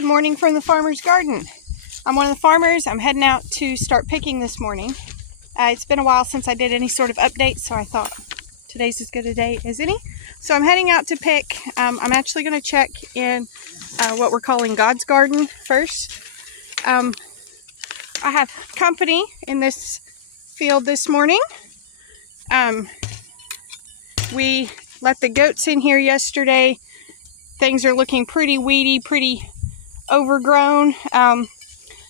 Good morning from the farmer's garden. I'm one of the farmers. I'm heading out to start picking this morning. It's been a while since I did any sort of update, so I thought today's as good a day as any. So I'm heading out to pick. I'm actually going to check in what we're calling God's garden first. I have company in this field this morning. We let the goats in here yesterday. Things are looking pretty weedy, pretty overgrown.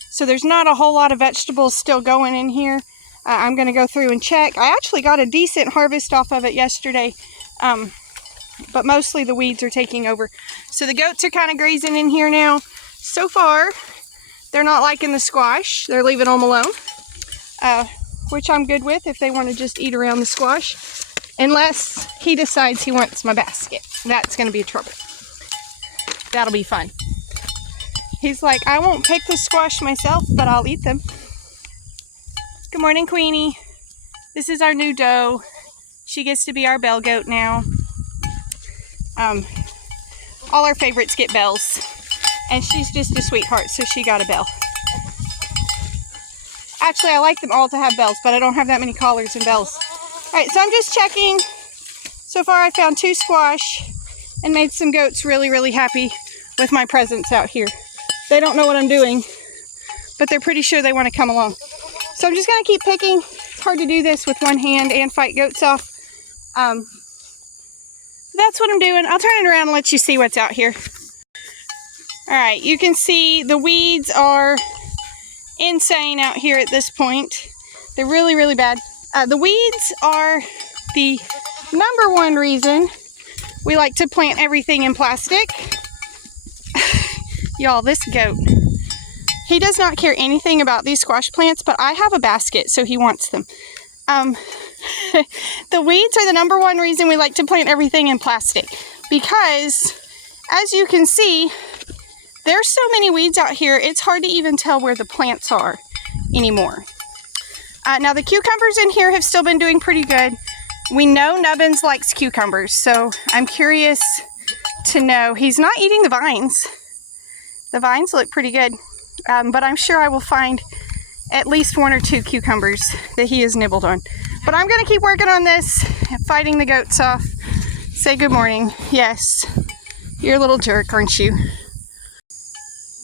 So there's not a whole lot of vegetables still going in here. I'm going to go through and check. I actually got a decent harvest off of it yesterday, but mostly the weeds are taking over. So the goats are kind of grazing in here now. So far, they're not liking the squash. They're leaving them alone, which I'm good with if they want to just eat around the squash, unless he decides he wants my basket. That's going to be trouble. That'll be fun. He's like, I won't pick the squash myself, but I'll eat them. Good morning, Queenie. This is our new doe. She gets to be our bell goat now. All our favorites get bells, and she's just a sweetheart, so she got a bell. Actually, I like them all to have bells, but I don't have that many collars and bells. All right, so I'm just checking. So far, I found 2 squash and made some goats really, really happy with my presence out here. They don't know what I'm doing, but they're pretty sure they want to come along. So I'm just going to keep picking. It's hard to do this with one hand and fight goats off. That's what I'm doing. I'll turn it around and let you see what's out here. All right, you can see the weeds are insane out here at this point. They're really, really bad. The weeds are the number one reason we like to plant everything in plastic. Y'all, this goat, he does not care anything about these squash plants, but I have a basket, so he wants them. The weeds are the number one reason we like to plant everything in plastic, because as you can see, there's so many weeds out here, it's hard to even tell where the plants are anymore. Now the cucumbers in here have still been doing pretty good. We know Nubbins likes cucumbers, so I'm curious to know. He's not eating the vines. The vines look pretty good, but I'm sure I will find at least 1 or 2 cucumbers that he has nibbled on. But I'm going to keep working on this, fighting the goats off. Say good morning. Yes, you're a little jerk, aren't you?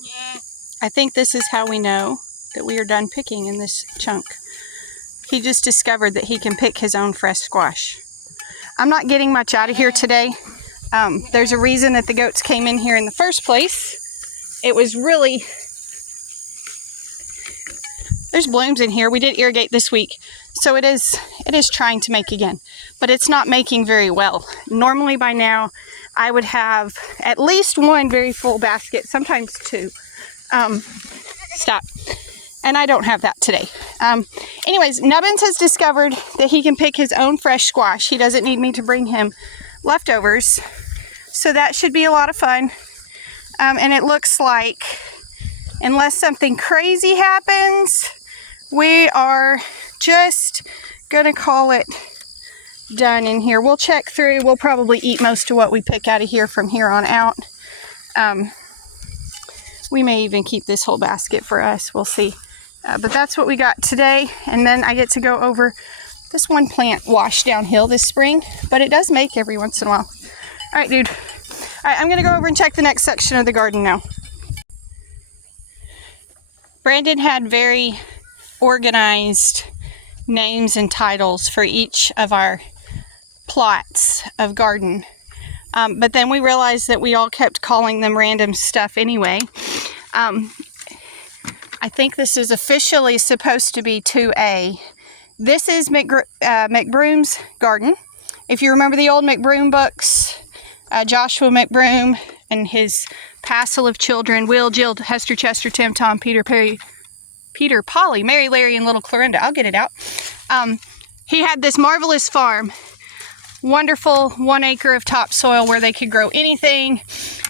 Yeah. I think this is how we know that we are done picking in this chunk. He just discovered that he can pick his own fresh squash. I'm not getting much out of here today. There's a reason that the goats came in here in the first place. It was really, there's blooms in here. We did irrigate this week, so it is trying to make again, but it's not making very well. Normally by now, I would have at least 1 very full basket, sometimes 2. Stop. And I don't have that today. Anyways, Nubbins has discovered that he can pick his own fresh squash. He doesn't need me to bring him leftovers. So that should be a lot of fun. And it looks like, unless something crazy happens, we are just gonna call it done in here. We'll check through. We'll probably eat most of what we pick out of here from here on out. We may even keep this whole basket for us. We'll see. But that's what we got today. And then I get to go over this one plant washed downhill this spring, but it does make every once in a while. All right, dude. All right, I'm going to go over and check the next section of the garden now. Brandon had very organized names and titles for each of our plots of garden. But then we realized that we all kept calling them random stuff anyway. I think this is officially supposed to be 2A. This is McBroom's garden. If you remember the old McBroom books, Joshua McBroom and his passel of children, Will, Jill, Hester, Chester, Tim, Tom, Peter, Perry, Peter, Polly, Mary, Larry, and little Clorinda. I'll get it out. He had this marvelous farm. Wonderful 1 acre of topsoil where they could grow anything,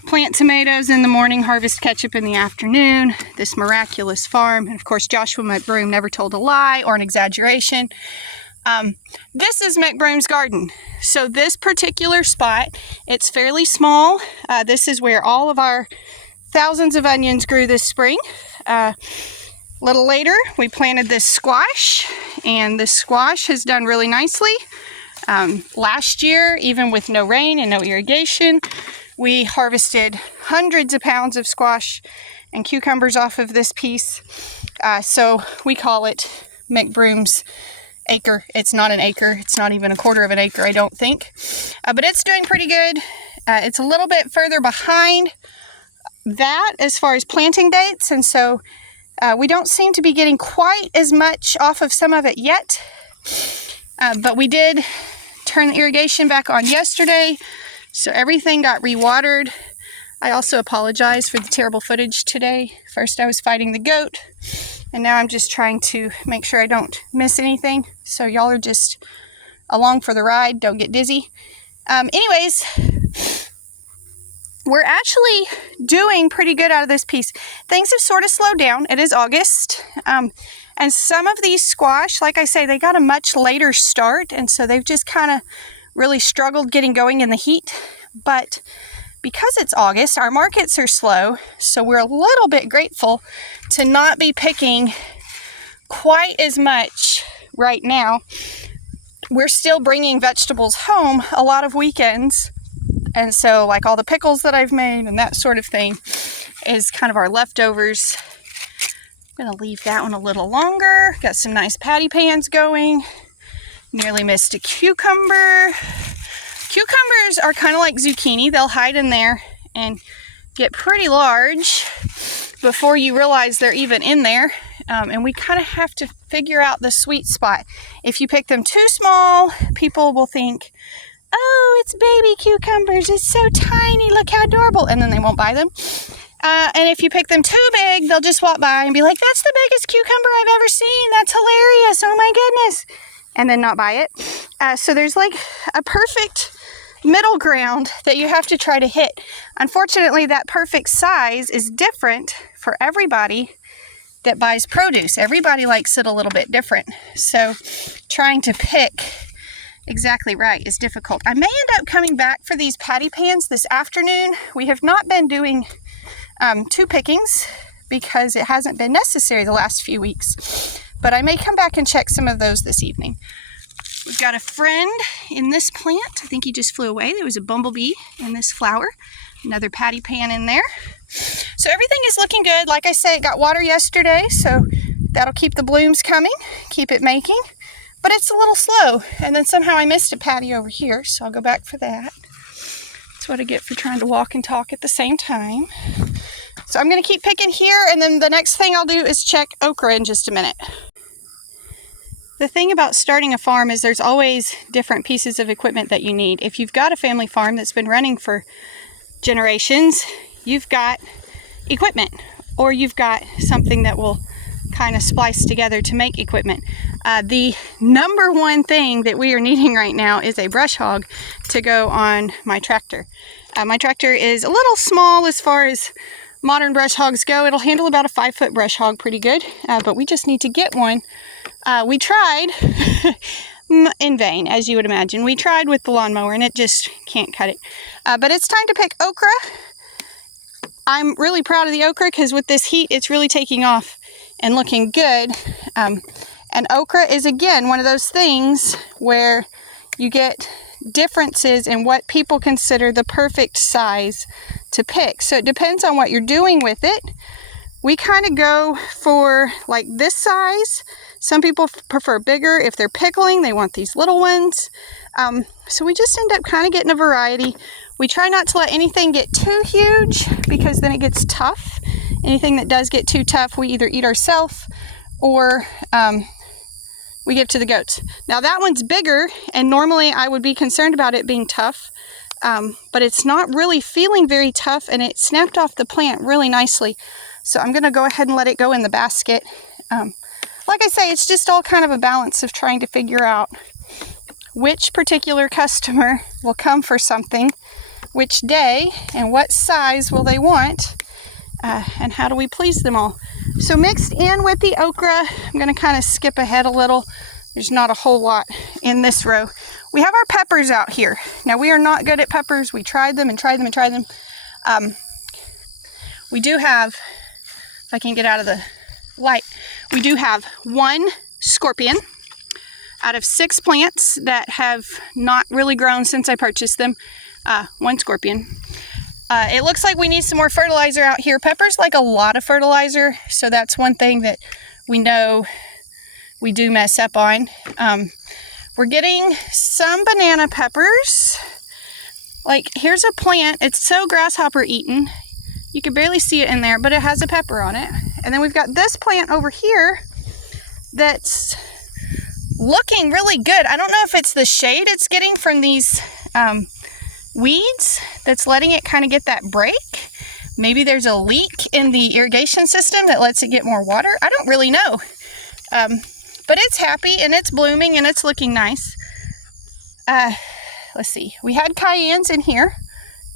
plant tomatoes in the morning, harvest ketchup in the afternoon. This miraculous farm. And of course, Joshua McBroom never told a lie or an exaggeration. This is McBroom's garden. So this particular spot, it's fairly small. This is where all of our thousands of onions grew this spring. A little later, we planted this squash, and this squash has done really nicely. Last year, even with no rain and no irrigation, we harvested hundreds of pounds of squash and cucumbers off of this piece. So we call it McBroom's acre. It's not an acre. It's not even a quarter of an acre, I don't think. But it's doing pretty good. It's a little bit further behind that as far as planting dates, and so we don't seem to be getting quite as much off of some of it yet. But we did turn the irrigation back on yesterday, so everything got rewatered. I also apologize for the terrible footage today. First I was fighting the goat, and now I'm just trying to make sure I don't miss anything. So y'all are just along for the ride, don't get dizzy. Anyways, we're actually doing pretty good out of this piece. Things have sort of slowed down. It is August. And some of these squash, like I say, they got a much later start, and so they've just kind of really struggled getting going in the heat. But because it's August, our markets are slow, so we're a little bit grateful to not be picking quite as much right now. We're still bringing vegetables home a lot of weekends, and so like all the pickles that I've made and that sort of thing is kind of our leftovers. I'm going to leave that one a little longer. Got some nice patty pans going. Nearly missed a cucumber. Cucumbers are kind of like zucchini. They'll hide in there and get pretty large before you realize they're even in there. And we kind of have to figure out the sweet spot. If you pick them too small, people will think, oh, it's baby cucumbers. It's so tiny. Look how adorable. And then they won't buy them. And if you pick them too big, they'll just walk by and be like, that's the biggest cucumber I've ever seen. That's hilarious. Oh my goodness. And then not buy it. So there's like a perfect middle ground that you have to try to hit. Unfortunately, that perfect size is different for everybody that buys produce. Everybody likes it a little bit different. So trying to pick exactly right is difficult. I may end up coming back for these patty pans this afternoon. We have not been doing two pickings because it hasn't been necessary the last few weeks, but I may come back and check some of those this evening. We've got a friend in this plant. I think he just flew away. There was a bumblebee in this flower. Another patty pan in there. So everything is looking good. Like I say, it got water yesterday, so that'll keep the blooms coming, keep it making, but it's a little slow. And then somehow I missed a patty over here, so I'll go back for that. That's what I get for trying to walk and talk at the same time. So I'm going to keep picking here, and then the next thing I'll do is check okra in just a minute. The thing about starting a farm is there's always different pieces of equipment that you need. If you've got a family farm that's been running for generations, you've got equipment, or you've got something that will kind of splice together to make equipment. The number one thing that we are needing right now is a brush hog to go on my tractor. My tractor is a little small as far as modern brush hogs go. It'll handle about a 5-foot brush hog pretty good, but we just need to get one. We tried in vain, as you would imagine. We tried with the lawnmower and it just can't cut it. But it's time to pick okra. I'm really proud of the okra because with this heat, it's really taking off and looking good. And okra is, again, one of those things where you get differences in what people consider the perfect size to pick. So it depends on what you're doing with it. We kind of go for like this size. Some people prefer bigger. If they're pickling, they want these little ones. So we just end up kind of getting a variety. We try not to let anything get too huge because then it gets tough. Anything that does get too tough, we either eat ourselves or we give to the goats. Now that one's bigger, and normally I would be concerned about it being tough, but it's not really feeling very tough, and it snapped off the plant really nicely. So I'm going to go ahead and let it go in the basket. Like I say, it's just all kind of a balance of trying to figure out which particular customer will come for something, which day, and what size will they want, and how do we please them all. So mixed in with the okra, I'm going to kind of skip ahead a little. There's not a whole lot in this row. We have our peppers out here. Now we are not good at peppers. We tried them and tried them and tried them. we do have, if I can get out of the light, we do have one scorpion out of 6 plants that have not really grown since I purchased them. One scorpion. It looks like we need some more fertilizer out here. Peppers like a lot of fertilizer, so that's one thing that we know we do mess up on. We're getting some banana peppers. Like, here's a plant. It's so grasshopper eaten. You can barely see it in there, but it has a pepper on it. And then we've got this plant over here that's looking really good. I don't know if it's the shade it's getting from these weeds that's letting it kind of get that break. Maybe there's a leak in the irrigation system that lets it get more water. I don't really know. But it's happy and it's blooming and it's looking nice. Let's see. We had cayennes in here.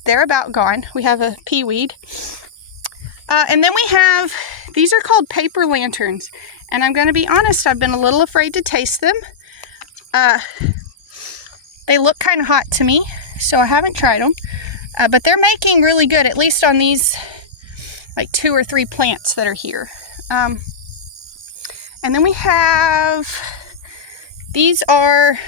They're about gone. We have a pea weed. And then we have, these are called paper lanterns. And I'm going to be honest, I've been a little afraid to taste them. They look kind of hot to me, so I haven't tried them. But they're making really good, at least on these like 2 or 3 plants that are here. And then we have, these are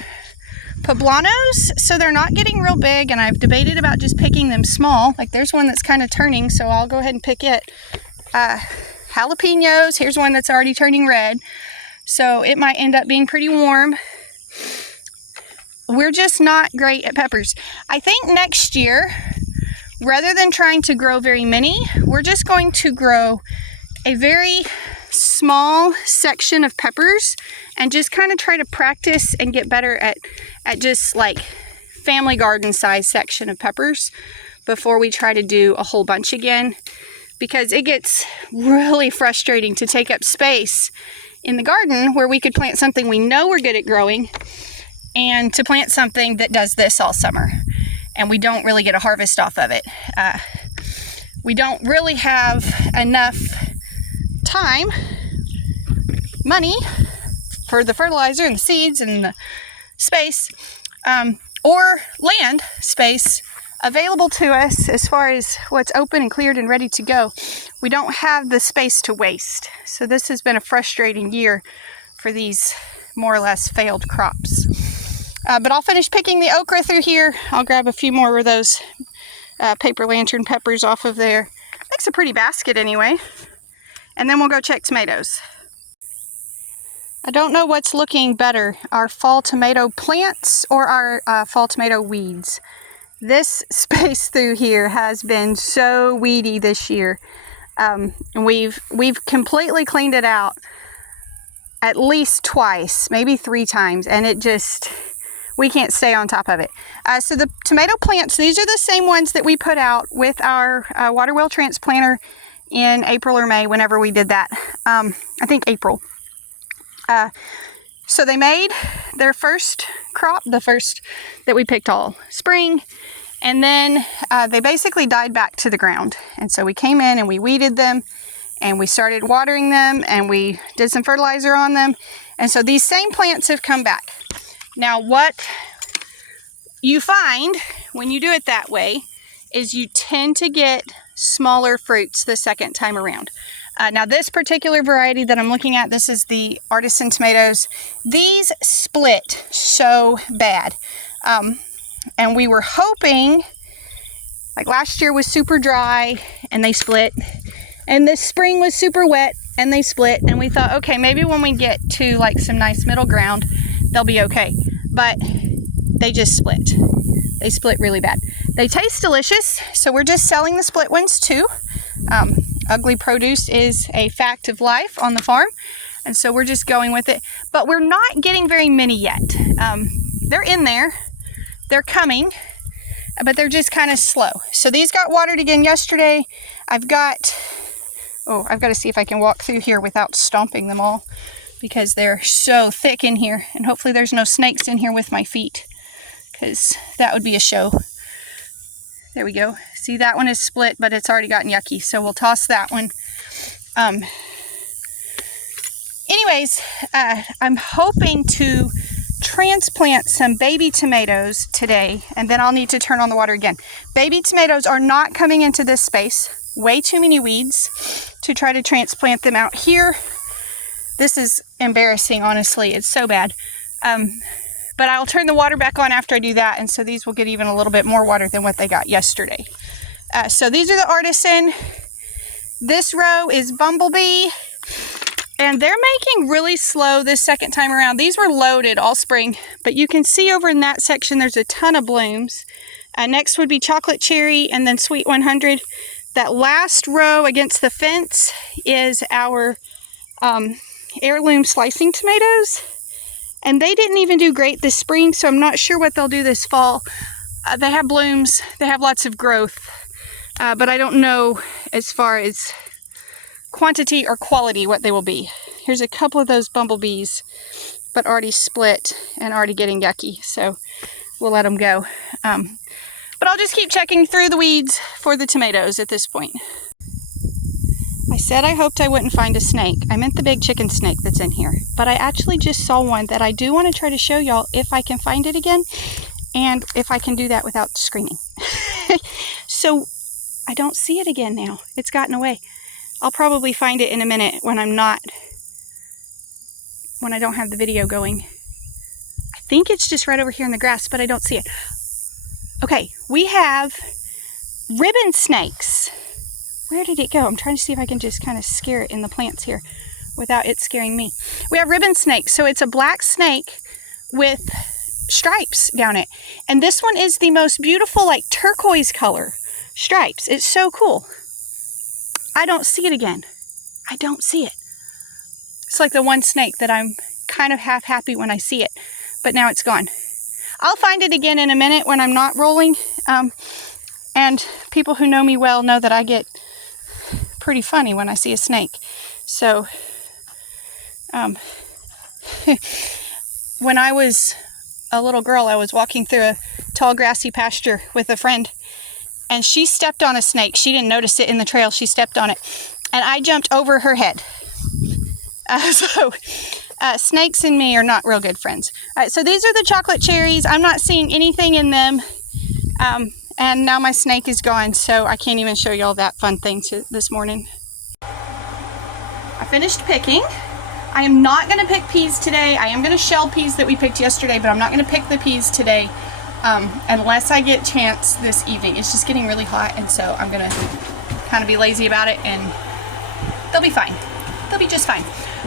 poblanos, so they're not getting real big, and I've debated about just picking them small. Like, there's one that's kind of turning, so I'll go ahead and pick it. Jalapenos, here's one that's already turning red, so it might end up being pretty warm. We're just not great at peppers. I think next year, rather than trying to grow very many, we're just going to grow a very small section of peppers and just kind of try to practice and get better at just like family garden size section of peppers before we try to do a whole bunch again, because it gets really frustrating to take up space in the garden where we could plant something we know we're good at growing and to plant something that does this all summer and we don't really get a harvest off of it. We don't really have enough time, money for the fertilizer and the seeds and the space, or land space available to us as far as what's open and cleared and ready to go. We don't have the space to waste. So this has been a frustrating year for these more or less failed crops. But I'll finish picking the okra through here. I'll grab a few more of those paper lantern peppers off of there. Makes a pretty basket anyway. And then we'll go check tomatoes. I don't know what's looking better, our fall tomato plants or our fall tomato weeds. This space through here has been so weedy this year. We've completely cleaned it out at least twice, maybe 3 times, and it just, we can't stay on top of it. So the tomato plants, these are the same ones that we put out with our water well transplanter in April or May, whenever we did that. I think April. So they made their first crop, the first that we picked all spring, and then they basically died back to the ground. And so we came in and we weeded them and we started watering them and we did some fertilizer on them. And so these same plants have come back. Now what you find when you do it that way is you tend to get smaller fruits the second time around. Now this particular variety that I'm looking at, this is the artisan tomatoes. These split so bad. And we were hoping, like last year was super dry and they split. And this spring was super wet and they split. And we thought, okay, maybe when we get to like some nice middle ground, they'll be okay. But they just split. They split really bad. They taste delicious, so we're just selling the split ones too. Ugly produce is a fact of life on the farm, and so we're just going with it. But we're not getting very many yet. They're in there. They're coming, but they're just kind of slow. So these got watered again yesterday. I've got to see if I can walk through here without stomping them all, because they're so thick in here, and hopefully there's no snakes in here with my feet, because that would be a show. There we go. See, that one is split, but it's already gotten yucky, so we'll toss that one. Anyways, I'm hoping to transplant some baby tomatoes today, and then I'll need to turn on the water again. Baby tomatoes are not coming into this space. way too many weeds to try to transplant them out here. This is embarrassing, honestly. It's so bad. But I'll turn the water back on after I do that, and so these will get even a little bit more water than what they got yesterday. So these are the Artisan. This row is Bumblebee, and they're making really slow this second time around. These were loaded all spring, but you can see over in that section there's a ton of blooms. Next would be Chocolate Cherry, and then Sweet 100. That last row against the fence is our heirloom slicing tomatoes. And they didn't even do great this spring, so I'm not sure what they'll do this fall. They have blooms, they have lots of growth, but I don't know as far as quantity or quality what they will be. Here's a couple of those bumblebees, but already split and already getting yucky, so we'll let them go. But I'll just keep checking through the weeds for the tomatoes at this point. I said I hoped I wouldn't find a snake. I meant the big chicken snake that's in here. But I actually just saw one that I do want to try to show y'all if I can find it again. And if I can do that without screaming. So I don't see it again now. It's gotten away. I'll probably find it in a minute when I don't have the video going. I think it's just right over here in the grass, but I don't see it. Okay, we have ribbon snakes. Where did it go? I'm trying to see if I can just kind of scare it in the plants here without it scaring me. We have ribbon snakes. So it's a black snake with stripes down it. And this one is the most beautiful, like turquoise color stripes. It's so cool. I don't see it again. I don't see it. It's like the one snake that I'm kind of half happy when I see it, but now it's gone. I'll find it again in a minute when I'm not rolling. And people who know me well know that I get pretty funny when I see a snake. So when I was a little girl, I was walking through a tall grassy pasture with a friend, and she stepped on a snake. She didn't notice it in the trail. She stepped on it, and I jumped over her head. Snakes and me are not real good friends. All right, so these are the chocolate cherries. I'm not seeing anything in them. And now my snake is gone, so I can't even show you all that fun thing this morning. I finished picking. I am not going to pick peas today. I am going to shell peas that we picked yesterday, but I'm not going to pick the peas today unless I get a chance this evening. It's just getting really hot, and so I'm going to kind of be lazy about it, and they'll be fine. They'll be just fine.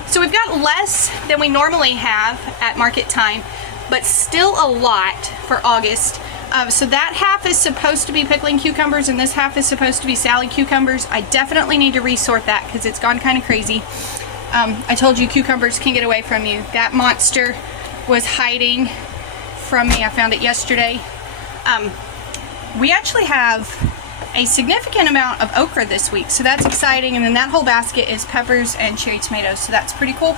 So we've got less than we normally have at market time, but still a lot for August. So that half is supposed to be pickling cucumbers, and this half is supposed to be salad cucumbers. I definitely need to resort that because it's gone kind of crazy. I told you cucumbers can get away from you. That monster was hiding from me. I found it yesterday. We actually have a significant amount of okra this week, so that's exciting. And then that whole basket is peppers and cherry tomatoes, so that's pretty cool.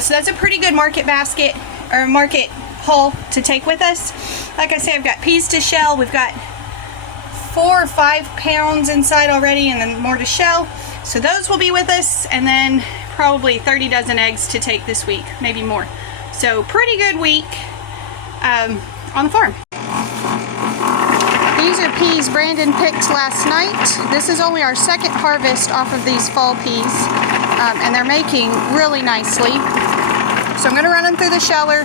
So that's a pretty good market basket, or market haul to take with us. Like I say, I've got peas to shell. We've got 4 or 5 pounds inside already, and then more to shell. So those will be with us, and then probably 30 dozen eggs to take this week, maybe more. So pretty good week on the farm. These are peas Brandon picked last night. This is only our second harvest off of these fall peas, and they're making really nicely. So I'm going to run them through the sheller.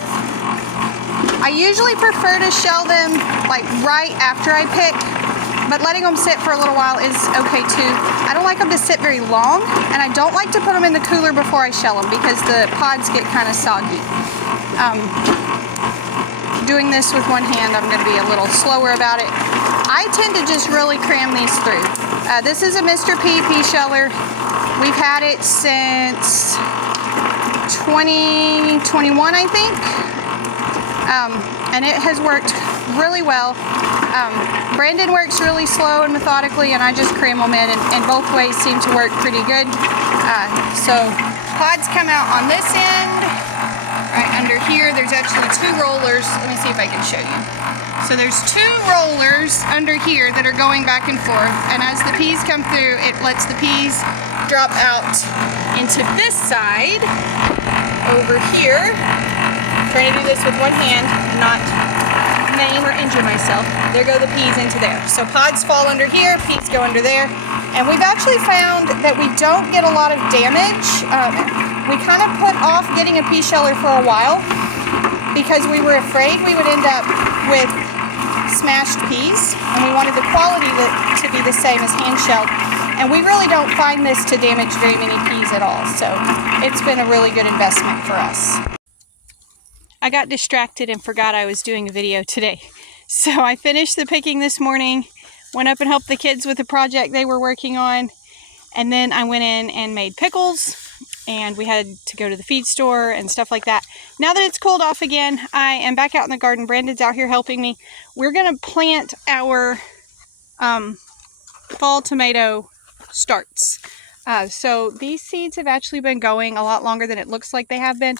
I usually prefer to shell them like right after I pick, but letting them sit for a little while is okay too. I don't like them to sit very long, and I don't like to put them in the cooler before I shell them because the pods get kind of soggy. Doing this with one hand, I'm going to be a little slower about it. I tend to just really cram these through. This is a Mr. P pea sheller. We've had it since 2021, I think. And it has worked really well. Brandon works really slow and methodically, and I just cram them in, and both ways seem to work pretty good. So pods come out on this end. Right under here, there's actually 2 rollers. Let me see if I can show you. So there's 2 rollers under here that are going back and forth, and as the peas come through, it lets the peas drop out into this side over here. I'm trying to do this with one hand, not maim or injure myself. There go the peas into there. So pods fall under here, peas go under there. And we've actually found that we don't get a lot of damage. We kind of put off getting a pea sheller for a while because we were afraid we would end up with smashed peas, and we wanted the quality to be the same as hand-shelled. And we really don't find this to damage very many peas at all, so it's been a really good investment for us. I got distracted and forgot I was doing a video today. So I finished the picking this morning, went up and helped the kids with the project they were working on, and then I went in and made pickles, and we had to go to the feed store and stuff like that. Now that it's cooled off again, I am back out in the garden. Brandon's out here helping me. We're going to plant our fall tomato starts. So these seeds have actually been going a lot longer than it looks like they have been.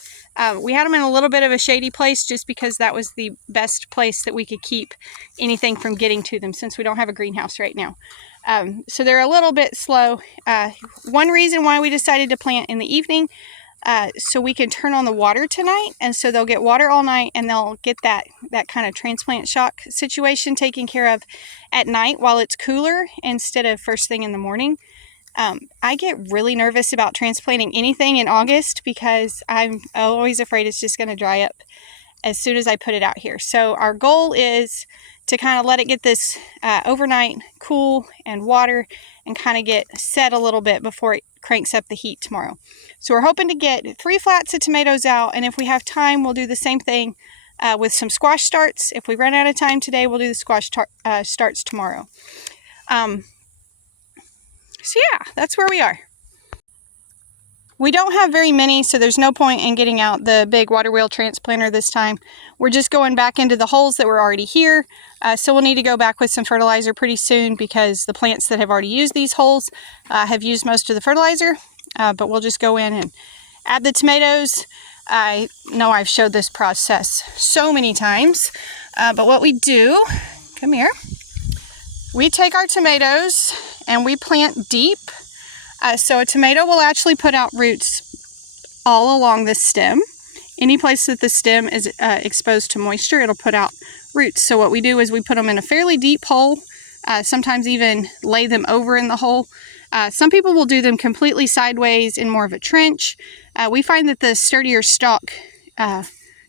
We had them in a little bit of a shady place just because that was the best place that we could keep anything from getting to them, since we don't have a greenhouse right now. So they're a little bit slow. One reason why we decided to plant in the evening, so we can turn on the water tonight, and so they'll get water all night, and they'll get that kind of transplant shock situation taken care of at night while it's cooler instead of first thing in the morning. I get really nervous about transplanting anything in August because I'm always afraid it's just going to dry up as soon as I put it out here. So our goal is to kind of let it get this overnight cool and water and kind of get set a little bit before it cranks up the heat tomorrow. So we're hoping to get 3 flats of tomatoes out, and if we have time, we'll do the same thing with some squash starts. If we run out of time today, we'll do the squash starts tomorrow. So yeah, that's where we are. We don't have very many, so there's no point in getting out the big water wheel transplanter this time. We're just going back into the holes that were already here. So we'll need to go back with some fertilizer pretty soon because the plants that have already used these holes have used most of the fertilizer. But we'll just go in and add the tomatoes. I know I've showed this process so many times, but what we do, come here, we take our tomatoes and we plant deep. So a tomato will actually put out roots all along the stem. Any place that the stem is exposed to moisture, it'll put out roots. So what we do is we put them in a fairly deep hole, sometimes even lay them over in the hole. Some people will do them completely sideways in more of a trench. We find that the sturdier stalk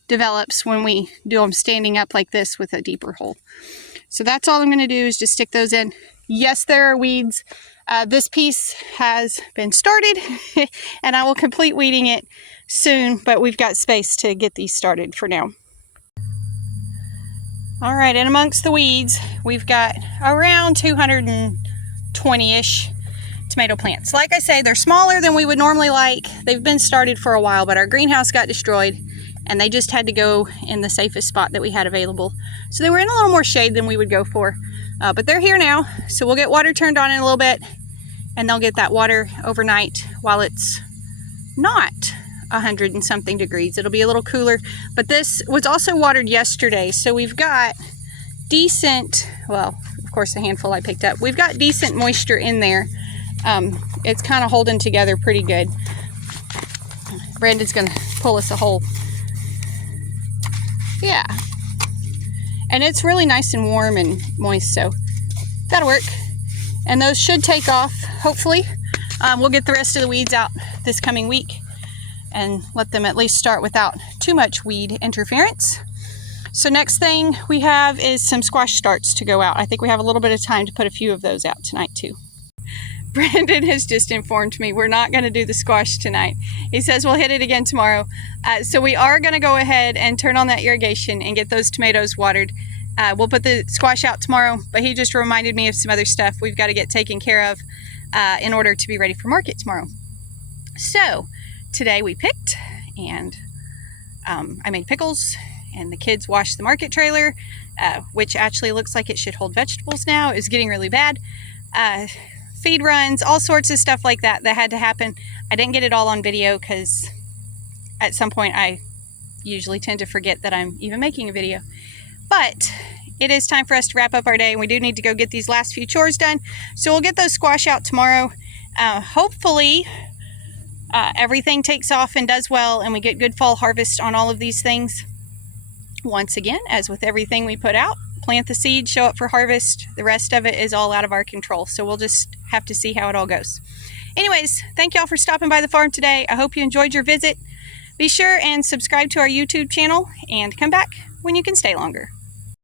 develops when we do them standing up like this with a deeper hole. So that's all I'm going to do is just stick those in. Yes, there are weeds. This piece has been started and I will complete weeding it soon, but we've got space to get these started for now. All right, and amongst the weeds, we've got around 220-ish tomato plants. Like I say, they're smaller than we would normally like. They've been started for a while, but our greenhouse got destroyed and they just had to go in the safest spot that we had available. So they were in a little more shade than we would go for. But they're here now, so we'll get water turned on in a little bit, and they'll get that water overnight while it's not 100 and something degrees. It'll be a little cooler, but this was also watered yesterday, so we've got decent, well, of course, the handful I picked up, we've got decent moisture in there. It's kind of holding together pretty good. Brandon's gonna pull us a hole. Yeah. And it's really nice and warm and moist, so that'll work. And those should take off, hopefully. We'll get the rest of the weeds out this coming week and let them at least start without too much weed interference. So next thing we have is some squash starts to go out. I think we have a little bit of time to put a few of those out tonight too. Brandon has just informed me we're not going to do the squash tonight. He says we'll hit it again tomorrow. So we are going to go ahead and turn on that irrigation and get those tomatoes watered. We'll put the squash out tomorrow, but he just reminded me of some other stuff we've got to get taken care of in order to be ready for market tomorrow. So today we picked, and I made pickles, and the kids washed the market trailer, which actually looks like it should hold vegetables now. It was getting really bad. Feed runs, all sorts of stuff like that had to happen. I didn't get it all on video because at some point I usually tend to forget that I'm even making a video. But it is time for us to wrap up our day, and we do need to go get these last few chores done. So we'll get those squash out tomorrow. Hopefully everything takes off and does well, and we get good fall harvest on all of these things. Once again, as with everything we put out, plant the seed, show up for harvest. The rest of it is all out of our control. So we'll just have to see how it all goes. Anyways, thank y'all for stopping by the farm today. I hope you enjoyed your visit. Be sure and subscribe to our YouTube channel and come back when you can stay longer.